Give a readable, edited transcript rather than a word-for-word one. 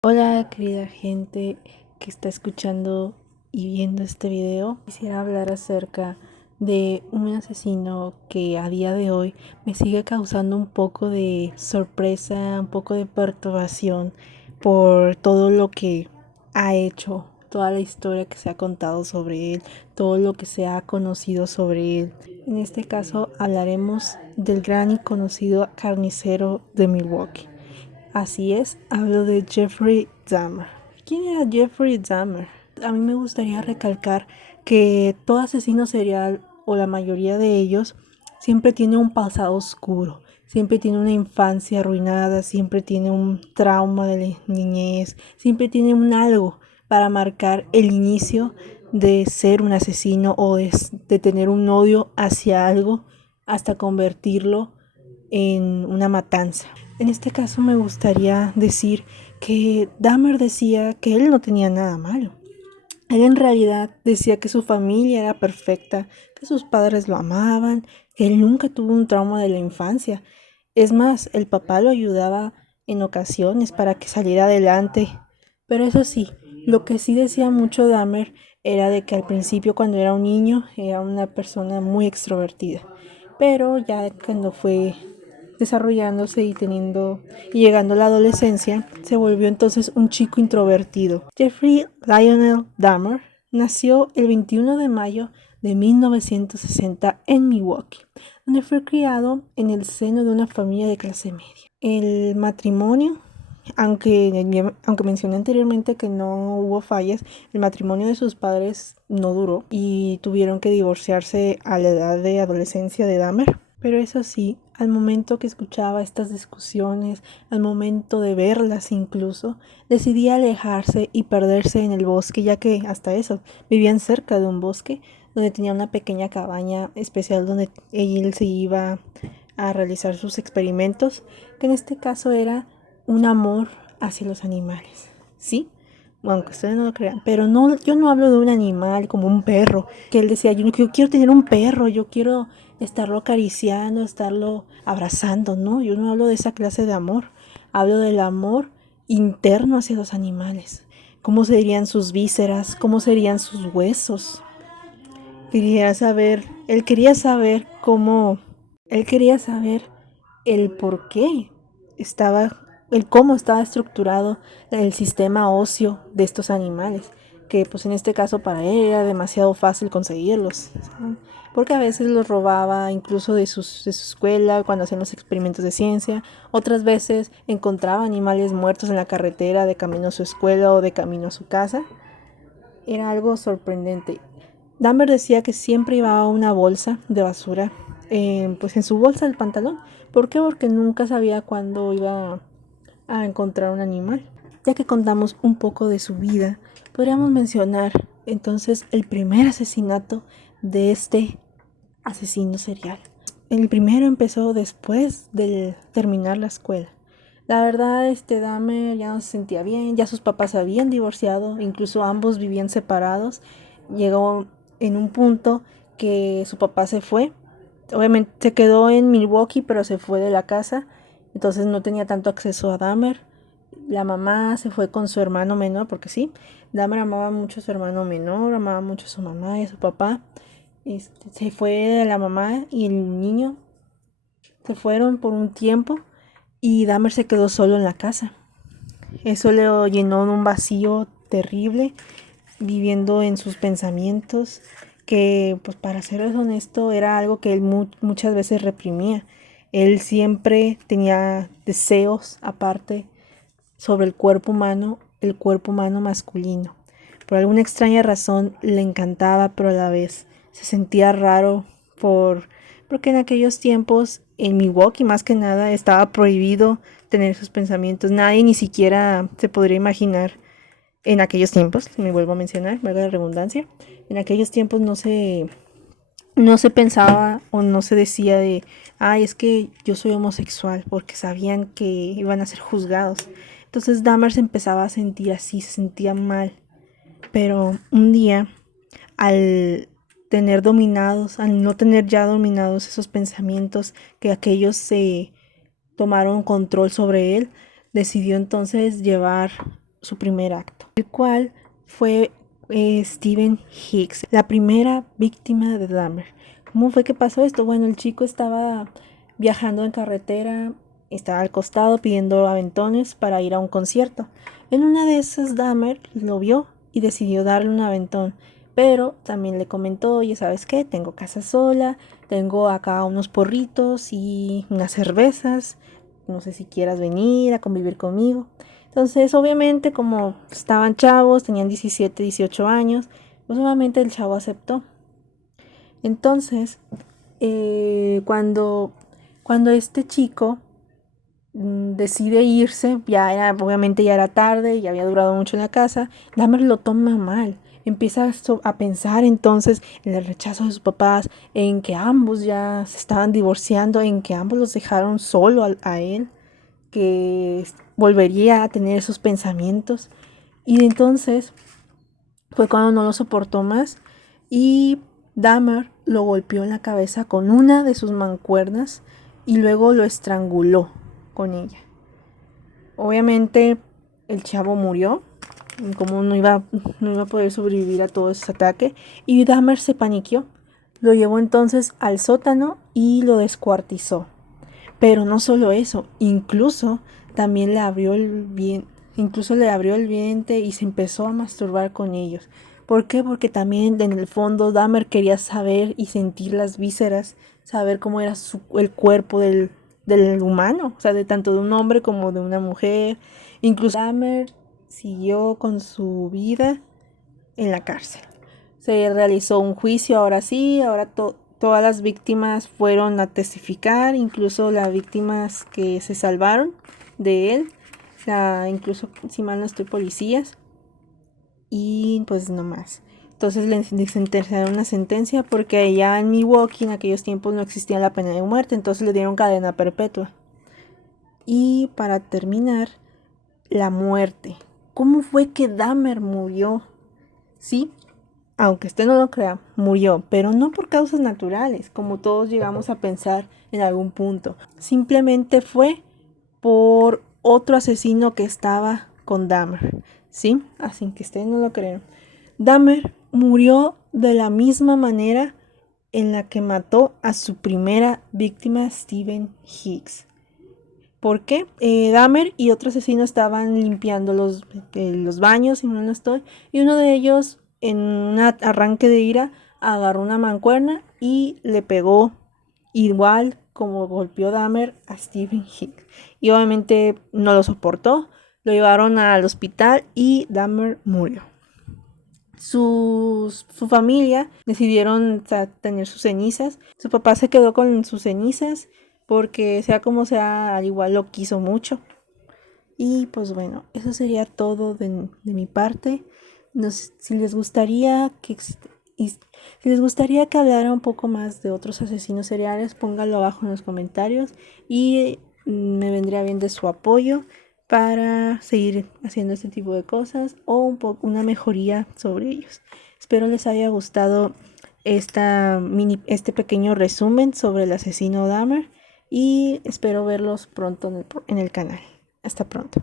Hola querida gente que está escuchando y viendo este video. Quisiera hablar acerca de un asesino que a día de hoy me sigue causando un poco de sorpresa, un poco de perturbación por todo lo que ha hecho, toda la historia que se ha contado sobre él, todo lo que se ha conocido sobre él. En este caso hablaremos del gran y conocido carnicero de Milwaukee. Así es, hablo de Jeffrey Dahmer. ¿Quién era Jeffrey Dahmer? A mí me gustaría recalcar que todo asesino serial, o la mayoría de ellos, siempre tiene un pasado oscuro, siempre tiene una infancia arruinada, siempre tiene un trauma de la niñez, siempre tiene un algo para marcar el inicio de ser un asesino o de tener un odio hacia algo hasta convertirlo en una matanza. En este caso me gustaría decir que Dahmer decía que él no tenía nada malo. Él en realidad decía que su familia era perfecta, que sus padres lo amaban, que él nunca tuvo un trauma de la infancia. Es más, el papá lo ayudaba en ocasiones para que saliera adelante. Pero eso sí, lo que sí decía mucho Dahmer era de que al principio cuando era un niño era una persona muy extrovertida. Pero ya cuando fue desarrollándose y llegando a la adolescencia, se volvió entonces un chico introvertido. Jeffrey Lionel Dahmer nació el 21 de mayo de 1960 en Milwaukee, donde fue criado en el seno de una familia de clase media. El matrimonio, aunque mencioné anteriormente que no hubo fallas, el matrimonio de sus padres no duró y tuvieron que divorciarse a la edad de adolescencia de Dahmer. Pero eso sí, al momento que escuchaba estas discusiones, al momento de verlas incluso, decidí alejarse y perderse en el bosque, ya que hasta eso, vivían cerca de un bosque donde tenía una pequeña cabaña especial donde él se iba a realizar sus experimentos, que en este caso era un amor hacia los animales. ¿Sí? Bueno, aunque ustedes no lo crean, pero no, yo no hablo de un animal como un perro, que él decía, yo quiero tener un perro, yo quiero estarlo acariciando, estarlo abrazando, ¿no? Yo no hablo de esa clase de amor, hablo del amor interno hacia los animales. ¿Cómo serían sus vísceras? ¿Cómo serían sus huesos? Él quería saber él quería saber el por qué estaba, el cómo estaba estructurado el sistema óseo de estos animales, que pues en este caso para él era demasiado fácil conseguirlos, ¿sí? Porque a veces los robaba incluso de su escuela cuando hacían los experimentos de ciencia, otras veces encontraba animales muertos en la carretera de camino a su escuela o de camino a su casa. Era algo sorprendente. Dahmer decía que siempre llevaba una bolsa de basura, pues en su bolsa del pantalón. ¿Por qué? Porque nunca sabía cuándo iba a encontrar un animal. Ya que contamos un poco de su vida, podríamos mencionar entonces el primer asesinato de este asesino serial. El primero empezó después de terminar la escuela. La verdad, Dahmer ya no se sentía bien, ya sus papás se habían divorciado, incluso ambos vivían separados. Llegó en un punto que su papá se fue. Obviamente se quedó en Milwaukee, pero se fue de la casa. Entonces no tenía tanto acceso a Dahmer. La mamá se fue con su hermano menor, porque sí, Dahmer amaba mucho a su hermano menor, amaba mucho a su mamá y a su papá. Se fue de la mamá y el niño se fueron por un tiempo y Dahmer se quedó solo en la casa. Eso le llenó de un vacío terrible, viviendo en sus pensamientos, que pues para ser honesto era algo que él muchas veces reprimía. Él siempre tenía deseos aparte sobre el cuerpo humano masculino. Por alguna extraña razón le encantaba, pero a la vez se sentía raro porque en aquellos tiempos en Milwaukee más que nada estaba prohibido tener esos pensamientos. Nadie ni siquiera se podría imaginar en aquellos tiempos, me vuelvo a mencionar, valga la redundancia, en aquellos tiempos no se pensaba o no se decía de, ay, es que yo soy homosexual, porque sabían que iban a ser juzgados. Entonces Dahmer se empezaba a sentir así, se sentía mal. Pero un día, al no tener ya dominados esos pensamientos, que aquellos se tomaron control sobre él, decidió entonces llevar su primer acto, el cual fue Steven Hicks, la primera víctima de Dahmer. ¿Cómo fue que pasó esto? Bueno, el chico estaba viajando en carretera, estaba al costado pidiendo aventones para ir a un concierto. En una de esas Dahmer lo vio y decidió darle un aventón, pero también le comentó, oye, ¿sabes qué? Tengo casa sola, tengo acá unos porritos y unas cervezas, no sé si quieras venir a convivir conmigo. Entonces, obviamente, como estaban chavos, tenían 17, 18 años, pues obviamente el chavo aceptó. Entonces, cuando este chico decide irse, obviamente ya era tarde, ya había durado mucho en la casa, Dahmer lo toma mal. Empieza a pensar entonces en el rechazo de sus papás, en que ambos ya se estaban divorciando, en que ambos los dejaron solo a él, que volvería a tener esos pensamientos. Y entonces fue cuando no lo soportó más y Dahmer lo golpeó en la cabeza con una de sus mancuernas y luego lo estranguló con ella. Obviamente el chavo murió, como no iba a poder sobrevivir a todo ese ataque, y Dahmer se paniqueó. Lo llevó entonces al sótano y lo descuartizó. Pero no solo eso, también le abrió incluso le abrió el vientre y se empezó a masturbar con ellos. ¿Por qué? Porque también en el fondo Dahmer quería saber y sentir las vísceras, saber cómo era el cuerpo del humano, o sea, de tanto de un hombre como de una mujer. Incluso Dahmer siguió con su vida en la cárcel. Se realizó un juicio, ahora sí, todas las víctimas fueron a testificar, incluso las víctimas que se salvaron de él, incluso si mal no estoy, policías, y pues no más. Entonces le sentenciaron una sentencia porque allá en Milwaukee en aquellos tiempos no existía la pena de muerte, entonces le dieron cadena perpetua. Y para terminar, la muerte. ¿Cómo fue que Dahmer murió? Sí, aunque usted no lo crea, murió, pero no por causas naturales, como todos llegamos a pensar en algún punto. Simplemente fue por otro asesino que estaba con Dahmer, ¿sí? Así que ustedes no lo creen. Dahmer murió de la misma manera en la que mató a su primera víctima, Steven Hicks. ¿Por qué? Dahmer y otro asesino estaban limpiando los baños, si no estoy, y uno de ellos, en un arranque de ira, agarró una mancuerna y le pegó igual como golpeó Dahmer a Steven Hicks. Y obviamente no lo soportó, lo llevaron al hospital y Dahmer murió. Su familia decidieron, o sea, tener sus cenizas. Su papá se quedó con sus cenizas porque sea como sea, al igual lo quiso mucho. Y pues bueno, eso sería todo de mi parte. Si les gustaría si les gustaría que hablara un poco más de otros asesinos seriales, pónganlo abajo en los comentarios y me vendría bien de su apoyo para seguir haciendo este tipo de cosas o una mejoría sobre ellos. Espero les haya gustado este pequeño resumen sobre el asesino Dahmer y espero verlos pronto en el canal. Hasta pronto.